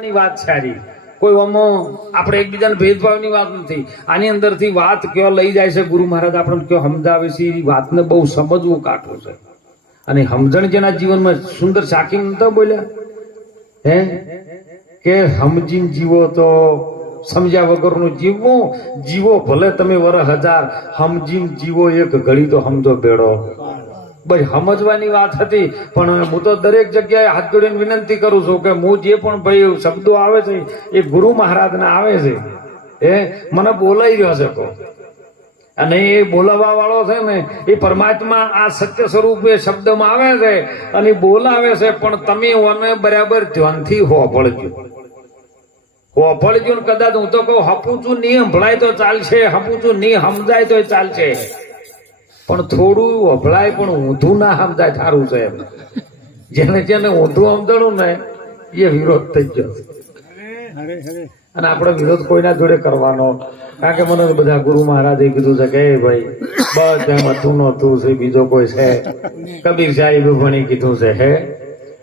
ની વાત સારી કોઈ આમાં આપણે એકબીજાને ભેદભાવની વાત નથી. આની અંદરથી વાત કયો લઈ જાય છે? ગુરુ મહારાજ આપણને કયો સમજાવે છે? એ વાતને બહુ સમજવું કાઠો છે. અને સમજણ જેના જીવનમાં સુંદર સાકી નતા બોલ્યા. હે? કે સમજીને જીવો તો સમજ્યા વગરનું જીવવું? જીવો ભલે તમે વર હજાર સમજીને જીવો એક ઘડી તો સમજો બેડો બસ સમજવાની વાત હતી, પણ હું તો દરેક જગ્યાએ હાથ જોડીને વિનંતી કરું છું કે હું જે પણ ભાઈ શબ્દો આવે છે, એ ગુરુ મહારાજના આવે છે. એ મને બોલાઈ રહ્યો છે તો અને એ બોલાવા વાળો છે ને, એ પરમાત્મા આ સત્ય સ્વરૂપે શબ્દમાં આવે છે અને બોલાવે છે, પણ તમે ઓને બરાબર ધ્યાનથી હોભળજો હોભળજો કદાચ હું તો કહું, હપુચું નહીં સંભળાય તો ચાલશે, હપુચું નહીં સમજાય તો ચાલશે. પણ થોડું અભળાય પણ ઊંધું ના સમજાય, સારું છે એમ. જેને જેને ઊંધું સમજણું ને, એ વિરોધ થઈ ગયો. અને આપણે વિરોધ કોઈના જોડે કરવાનો? કારણ કે મને બધા ગુરુ મહારાજે કીધું છે કે, "એ ભાઈ, બસ તું હતું તું છે, બીજો કોઈ છે? કબીર સાહેબ ભણી કીધું છે, હે,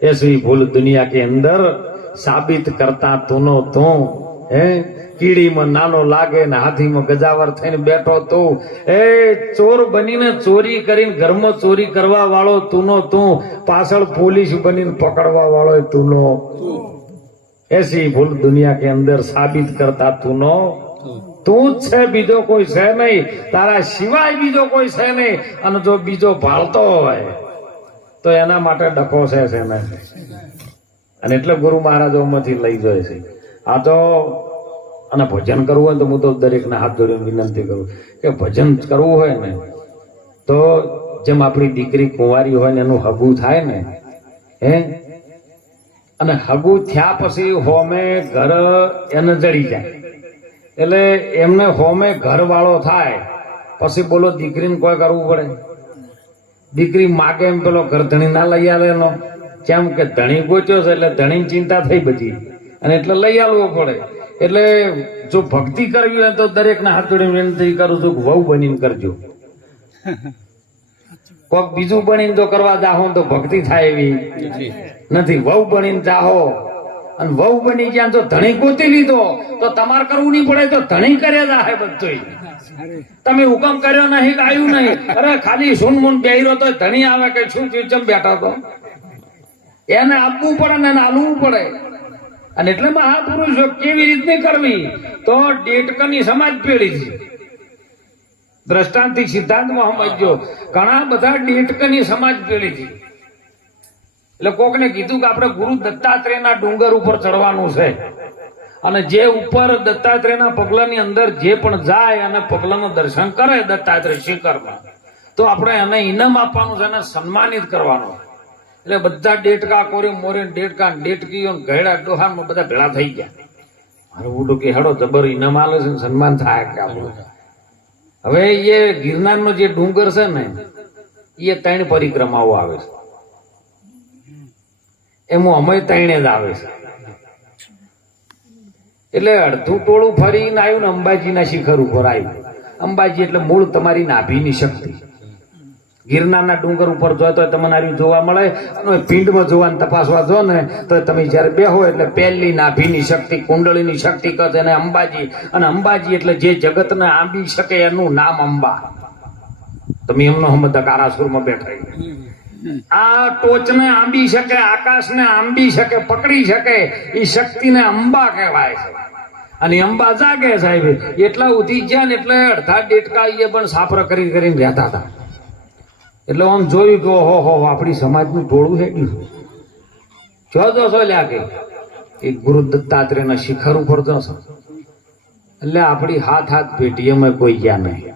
એ એસી ભૂલ દુનિયા કે અંદર સાબિત કરતા તુનો તું હે? કીડીમાં નાનો લાગે ને હાથીમાં ગજાવર થઈને બેઠો તું. એ ચોર બનીને ચોરી કરીને ઘરમાં ચોરી કરવા વાળો તુનો તું. પાછળ પોલીસ બનીને પકડવા વાળો તુનો. એસી ભૂલ દુનિયા કે અંદર સાબિત કરતા તુનો. તું જ છે, બીજો કોઈ છે નહીં. તારા સિવાય બીજો કોઈ છે નહીં. અને જો બીજો ભાળતો હોય, તો એના માટે ડકો છે છે ને. અને એટલે ગુરુ મહારાજોમાંથી લઈ જાય છે. આ તો અને ભજન કરવું હોય તો હું તો દરેકને હાથ જોડીને વિનંતી કરું કે ભજન કરવું હોય ને તો જેમ આપણી દીકરી કુંવારી હોય ને એનું હગું થાય ને, હે? અને હગું થયા પછી હોમે ઘર એને જડી જાય. એટલે એમને હોમે ઘર વાળો થાય, પછી બોલો દીકરીને કોઈ કરવું પડે? દીકરી માગે એમ પેલો ઘર ધણી ના લઈ આવે એનો. કેમ કે ધણી ગોચ્યો છે એટલે ધણીની ચિંતા થઈ બધી. અને એટલે લઈ આવવો પડે. એટલે જો ભક્તિ કરવી હોય તો દરેકના હાથ જોડે વિનંતી કરું છું વહુ બનીને કરજો. કોક બીજું બનીને જો કરવા જાહો તો ભક્તિ થાય એવી. નથી વહુ બનીને જાહો. અને વહુ બની ગયા તો ધણી ગોતી લીધો. તો તમારે કરવું નહીં પડે તો ધણી કરે જાહે બધું તમે હુકમ કર્યો નહીં આવ્યું નહીં. અરે ખાલી સુન મુન બેહરો તો ધણી આવે કે શું ચમ બેઠા તો? એને આપવું પડે ને એને હાલવું પડે. અને એટલે મહાપુરુષો કેવી રીતની કરવી? તો ડેટકની સમાજ પેઢી છે. દ્રષ્ટાંતિક સિદ્ધાંતમાં સમજો ઘણા બધા ડેટકની સમાજ પેઢી છે. એટલે કોકને કીધું કે આપણે ગુરુ દત્તાત્રેયના ડુંગર ઉપર ચડવાનું છે. અને જે ઉપર દત્તાત્રેયના પગલાની અંદર જે પણ જાય અને પગલાનું દર્શન કરે દત્તાત્રેય શિખરમાં તો આપણે એને ઇનામ આપવાનું છે અને સન્માનિત કરવાનું. એટલે બધા ડેટકા કોરી મોરી ડેટકા ડેટકીઓ ઘેડા ડોહામાં બધા ભેળા થઈ ગયા. મારે ઉડું કે હેડો, જબર ઇનામ આલે છે સન્માન થાય કે હવે એ ગિરનારનો જે ડુંગર છે ને એ ત્રણ પરિક્રમાઓ આવે છે. એમાં અમે ત્રણે જ આવે છે. એટલે અડધું ટોળું ફરીને આવ્યું ને અંબાજીના શિખર ઉપર આવ્યું અંબાજી એટલે મૂળ તમારી નાભીની શક્તિ. ગિરનારના ડુંગર ઉપર જો તો તમને આર્યું જોવા મળે. અને પિંડમાં જોવાને તપાસવા જો ને, તો તમે જ્યારે બેહો એટલે પહેલી નાભીની શક્તિ, કુંડળીની શક્તિ કહે અને અંબાજી. અને અંબાજી એટલે જે જગતને આંબી શકે એનું નામ અંબા. તમે એમનો હમત કારાસુરમાં બેઠા આ ટોચને આંબી શકે, આકાશને આંબી શકે, પકડી શકે એ શક્તિને અંબા કહેવાય છે. અને અંબા જાગે સાહેબ, એટલા ઉધી ગયા ને એટલે અડધા ડેટકા એ પણ સાફર કરી કરીને રહેતા હતા. એટલે આમ જોયું કે ઓહો, હો આપણી સમાજનું ટોળું હેડ્યું જો જો છો લ્યા કે. એ ગુરુ દત્તાત્રેયના શિખર ઉપર જો એટલે આપણી હાથ હાથ પેટીએમાં કોઈ ગયા નહીં.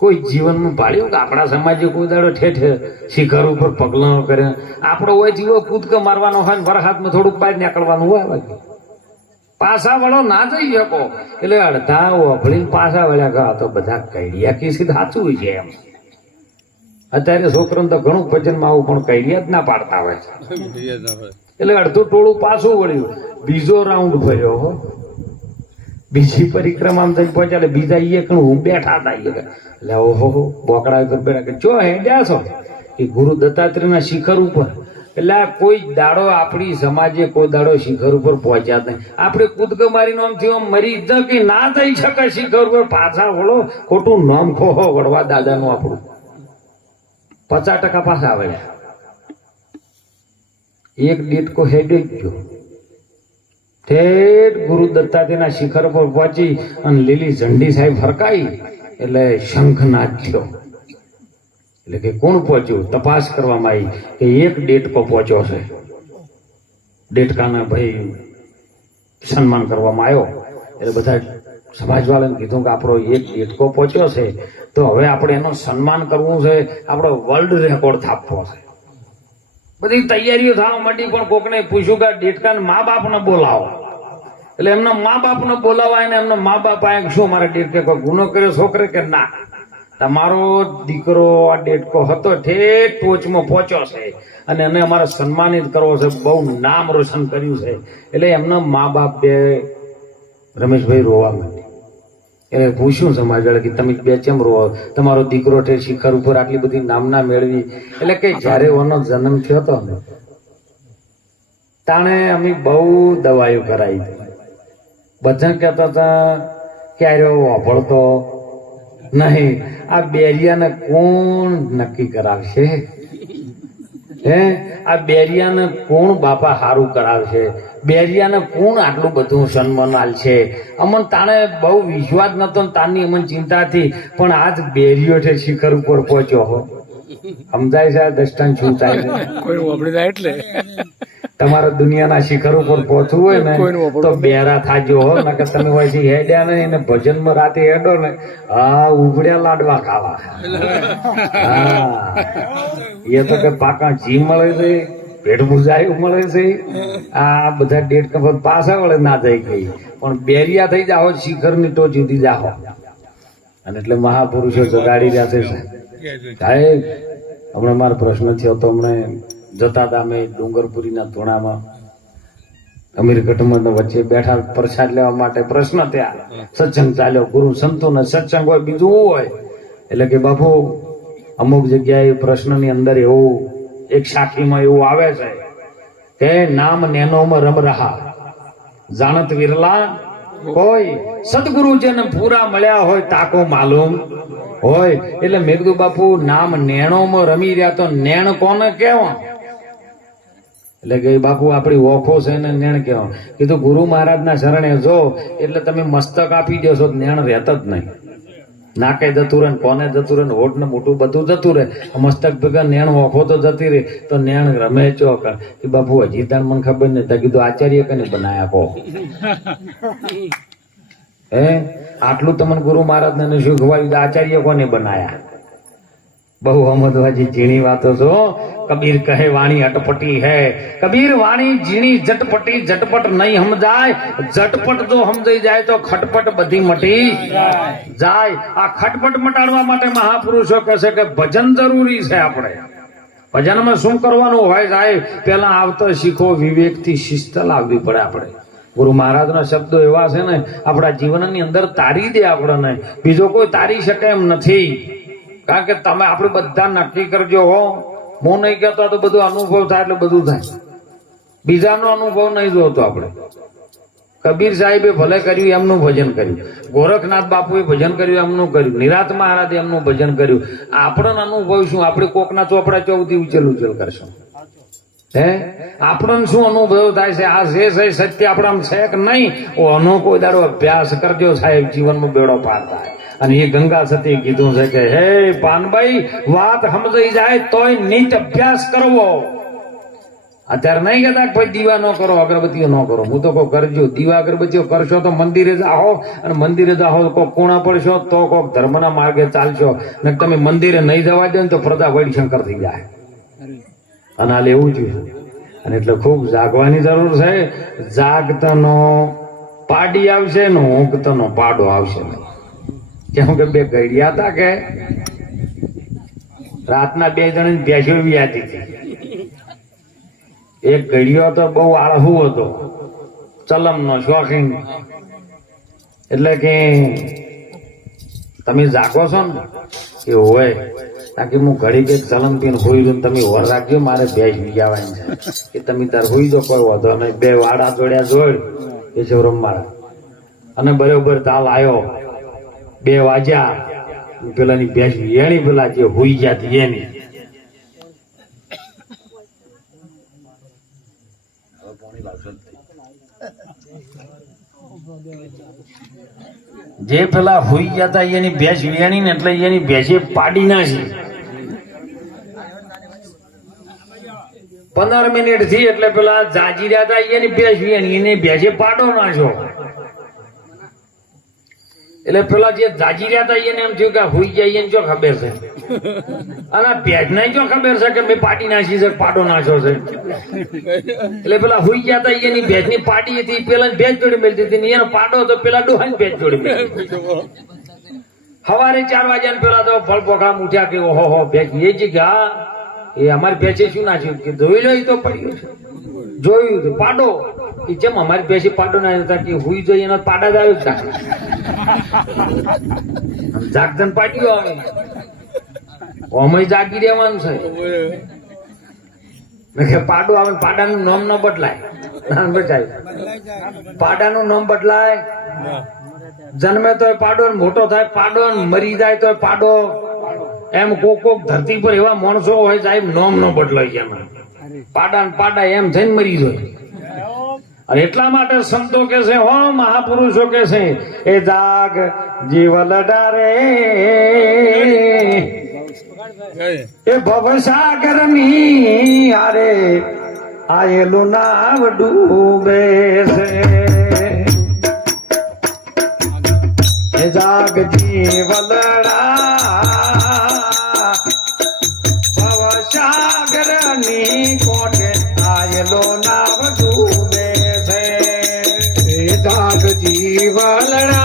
કોઈ જીવનમાં પાડ્યું કે આપણા સમાજે કોઈ દાડો ઠેઠે શિખર ઉપર પગલાં કરે. આપણો હોય જીવો કૂદકો મારવાનો હોય ને વરસાદમાં થોડુંક બહાર નીકળવાનું હોય પાછા વળો ના જઈ શકો. એટલે અડધા ઓભળી પાછા વળ્યા ગયા તો બધા કૈડિયા કિસી સાચું છે એમ. અત્યારે છોકરાને તો ઘણું ભજનમાં આવું પણ કઈ જ ના પાડતા હોય એટલે અડધું ટોળું પાછું વળ્યું. બીજો રાઉન્ડ ભર્યો બીજી પરિક્રમામાં થઈ પહોંચ્યા બીજા એ હું બેઠા હતા. એટલે ઓહો, બોકડા ઉપર બેઠા કે ચો હેડ્યા છો? એ ગુરુ દત્તાત્રેયના શિખર ઉપર. એટલે કોઈ દાડો આપણી સમાજે કોઈ દાડો શિખર ઉપર પહોંચ્યા નહીં. આપણે કૂદક મારી આમથી આમ મરી જ ના થઈ શકે શિખર ઉપર. પાછા વળો, ખોટું નામ ખોહો વળવા દાદાનું આપણું. પચાસ ટકા પાછા આવે. એક ડેટકો હેડે ગયો. ઠેઠ ગુરુ દત્તાજીના શિખર પર પહોંચી અને લીલી ઝંડી સાહેબ ફરકાઈ એટલે શંખનાદ થયો. એટલે કે કોણ પહોંચ્યું? તપાસ કરવામાં આવી કે એક ડેટકો પહોંચ્યો છે. ડેટકાને ભાઈ સન્માન કરવામાં આવ્યો. એટલે બધા સમાજવાળાને કીધું કે આપણો એક ડેટકો પહોંચ્યો છે, તો હવે આપણે એનું સન્માન કરવું છે, આપણો વર્લ્ડ રેકોર્ડ થાપવો છે. બધી તૈયારીઓ થવા માંડી, પણ કોકને પૂછ્યું કે ડેટકાને મા બાપને બોલાવો. એટલે એમના મા બાપને બોલાવાય ને એમના મા બાપ આયા શું મારા ડેટકે કોઈ ગુનો કર્યો છોકરે કે ના? તમારો દીકરો આ ડેટકો હતો, ઠેઠ ટોચમાં પહોંચ્યો છે અને એને અમારે સન્માનિત કરવો છે, બહુ નામ રોશન કર્યું છે. એટલે એમના મા બાપ બે રમેશભાઈ રોવા માંડી એને પૂછ્યું સમાજ વાળા કે તમે બે ચેમ રો તમારો દીકરો છે શિખર ઉપર આટલી બધી નામના મેળવી. એટલે કે જ્યારે ઓનો જન્મ થયો હતો ને તાણે અમે બહુ દવાઈઓ કરાવી હતી બધા કહેતા હતા કે આર્યો વાપરતો? નહીં. આ બેરિયાને કોણ નક્કી કરાવશે? હે? આ બેરિયાને કોણ બાપા હારું કરાવશે. બેરિયાને કોણ આટલું બધું સન્માન આલશે અમન તાણે બહુ વિશ્વાસ નતો તાની અમન ચિંતા હતી પણ આજ બેરિયો છે શિખર ઉપર પહોંચ્યો હો. સમજાય છે આ દ્રષ્ટાંત શું થાય કોઈ એટલે. તમારે દુનિયાના શિખર ઉપર પહોંચવું હોય ને તો બેરા થાજો હો નકર તમે હોય છે હેડ્યા ને એને ભજનમાં રાતે હેડો ને હા ઉગડ્યા લાડવા ખાવા. હા. એ તો કે પાકા જી મળે છે પેટ ભૂજાયું મળે છે. આ બધા ડેટ કફર પાછા વળે ના થઈ ગઈ પણ બેરિયા થઈ જાઓ શિખરની ટોચ સુધી જાઓ. અને એટલે મહાપુરુષો જગાડી રહ્યા છે સાહેબ હમણાં મારો પ્રશ્ન થયો તો હમણાં જતા હતા અમે ડુંગરપુરીના ધોણામાં. અમીર કટમંડ વચ્ચે બેઠા પ્રસાદ લેવા માટે પ્રશ્ન ત્યાં સત્સંગ ચાલ્યો. ગુરુ સંતો ને સત્સંગ હોય બીજું હોય? એટલે કે બાપુ અમુક જગ્યાએ પ્રશ્નની અંદર એવું એક સાખીમાં એવું આવે છે તે નામ નેનોમાં રમ રહા જાણત વિરલા કોઈ. સદગુરુ જેને પૂરા મળ્યા હોય તાકો માલુમ હોય. એટલે મેં કીધું બાપુ નામ નેણોમાં રમી રહ્યા તો નેણ કોને કેવા એટલે કે બાપુ આપણી ઓખો છે ને નેણ કેવા કીધું ગુરુ મહારાજના શરણે જો એટલે તમે મસ્તક આપી દેશો તો નેણ રહેત જ નહીં. નાકે જતું રહે કોને જતું રહે હોઠ ને મોટું બધું જતું રહે. મસ્તક ભેગા નેણ ઓખો તો જતી રહી તો નેણ રમે ચોક કે બાપુ હજી તાર મને ખબર નહીં તો કીધું આચાર્ય કને બનાયા કહો. હે? આટલું તમને ગુરુ મહારાજ ને શું ખવાયું આચાર્ય કોને બનાયા? બહુ અમદવાજી ઝીણી વાતો છો. કબીર કહે, વાણી અટપટી હે. કબીર, વાણી ઝીણી જટપટી જટપટ નહીં સમજાય. જટપટ જો સમજાઈ જાય તો ખટપટ બધી મટી જાય. આ ખટપટ મટાડવા માટે મહાપુરુષો કહે છે કે, ભજન જરૂરી છે આપણે. ભજનમાં શું કરવાનું હોય સાહેબ? પેલા આવતો શીખો, વિવેકથી શિસ્ત લાવવી પડે આપણે. ગુરુ મહારાજના શબ્દો એવા છે ને, આપણા જીવનની અંદર તારી દે આપણને. બીજો કોઈ તારી શકે એમ નથી. કારણ કે તમે આપણે બધા નક્કી કરજો હો. હું નહીં કહેતો તો બધું અનુભવ થાય એટલે બધું થાય. બીજાનો અનુભવ નહીં જોતો આપણે. કબીર સાહેબે ભલે કર્યું, એમનું ભજન કર્યું. ગોરખનાથ બાપુએ ભજન કર્યું, એમનું કર્યું. નિરાત મહારાજે એમનું ભજન કર્યું. આપણને અનુભવ શું? આપણે કોકના ચોપડા ચૌથી ઉચેલ ઉચેલ કરશું. હે? આપણને શું અનુભવ થાય છે? આ જે છે સત્ય આપણામાં છે કે નહીં? આનો કોઈ દારો અભ્યાસ કરજો સાહેબ, જીવનમાં બેડો પાર થાય. અને એ ગંગા સતી કીધું છે કે, હે પાનભાઈ વાત સમજાઈ જાય તોય નીચ અભ્યાસ કરવો. અત્યારે નહીં કહેતા કે ભાઈ દીવા ન કરો, અગરબત્તીઓ ન કરો. હું તો કોઈ કરજો. દીવા અગરબત્તીઓ કરશો તો મંદિરે જાઓ અને મંદિરે જાઓ તો કોઈ કોણા પડશો તો કોક ધર્મના માર્ગે ચાલશો. ને તમે મંદિરે નહીં જવા દો ને તો પ્રજા વૈશંકર થઈ જાય. અને હાલ એવું જોઈએ અને એટલે ખૂબ જાગવાની જરૂર છે. જાગતાનો પાડી આવશે ને ઊંઘતાનો પાડો આવશે નહીં. કેમ કે બે ઘડિયા હતા કે રાતના બે જણ ભેંસો વ્યાતી હતી. એક ઘડિયો તો બહુ આળહુ હતો, ચલમનો, શોખીન. એટલે કે તમે જાગો છો ને? કે હોય. બાકી હું ઘડી કે ચલમ પીને હોઈ રહ્યું તમે હોર રાખજો, મારે ભેજ વિજાવાની છે. કે તમે તાર હોઈ જો કોઈ વાંધો નહીં. બે વાડા જોડ્યા જોડ, એ છે રમવાડા અને બરોબર તાલ આવ્યો બે વાગ્યા. પેલાની ભેજ એની પેલા જે હોઈ જાતી એની. જે પેલા હોઈ જતા એની ભેંસ વિયાણી ને એટલે એની ભેંસે પાડી નાખી. પંદર મિનિટથી એટલે પેલા જાજી રહ્યા હતા એની ભેંસ વિયાણી એની ભેંસે પાડો નાખ્યો. એટલે પેલા જે જાજી રહ્યા હતા એને એમ થયું કે હુઈ જઈએ ને જો ખબર છે. અને ભેંસ ને જો ખબર છે કે મેં પાટી નાખી છે, પાડો નાખ્યો છે. એટલે પેલા હુઈ ગયા હતા, એની ભેજ પાડી હતી પેલા ભેજ જોડી મેળતી હતી એનો પાડો હતો, પેલા ડોહાની ભેજ જોડી મેળતી સવારે ચાર વાગ્યા ને પેલા તો ફળ પોખા ઉઠ્યા કે ઓહો હો, ભેજ એ છે ગયા એ અમારી ભેજે શું નાખ્યું? કે જોઈ લો તો પડ્યું છે. જોયું પાડો. એ જેમ અમારી ભેસી પાડો ના હતા કે હુઈ જોઈએ એના પાડા જ આવ્યો છે જાગધન પાટી આવે અમે જાગી રહેવાનું છે. મેં કે પાડું આવે પાડાનું નામ ન બદલાય. પાડાનું નામ બદલાય. જન્મે તો પાડો મોટો થાય, પાડો મરી જાય તો પાડો. એમ કોક કોક ધરતી પર એવા માણસો હોય સાહેબ નામ ન બદલાય એમ. પાડા પાડા એમ થઈને મરી જાય. એટલા માટે સંતો કે છે, હો મહાપુરુષો કે છે, એ જાગ, જીવ લડારે. એ ભવસાગરની આરે આયેલું નાવ ડૂબે છે. જાગ જીવલડા ભવસાગરની કોઠે આયેલો નાવ வாழடா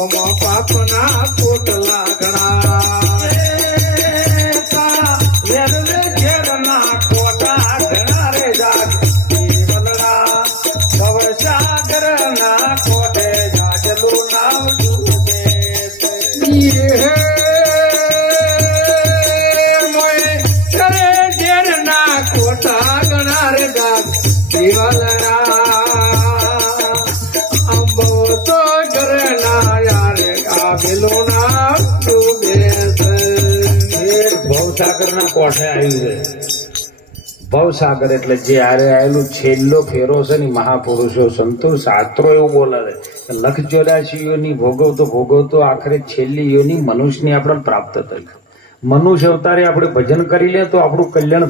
નવમાં પાપના પોટલા ના કોઠે આવ્યું છે? ભવસાગર એટલે જે હારે આવેલું છેલ્લો ફેરો છે ને મહાપુરુષો, સંતો શાસ્ત્રો એવું બોલે છે. લખ ચોરાશીઓની ભોગવતો ભોગવતો આખરે છેલ્લી યોની મનુષ્યની આપણે પ્રાપ્ત થઈ મનુષ્ય અવતારે આપણે ભજન કરી લે તો આપણું કલ્યાણ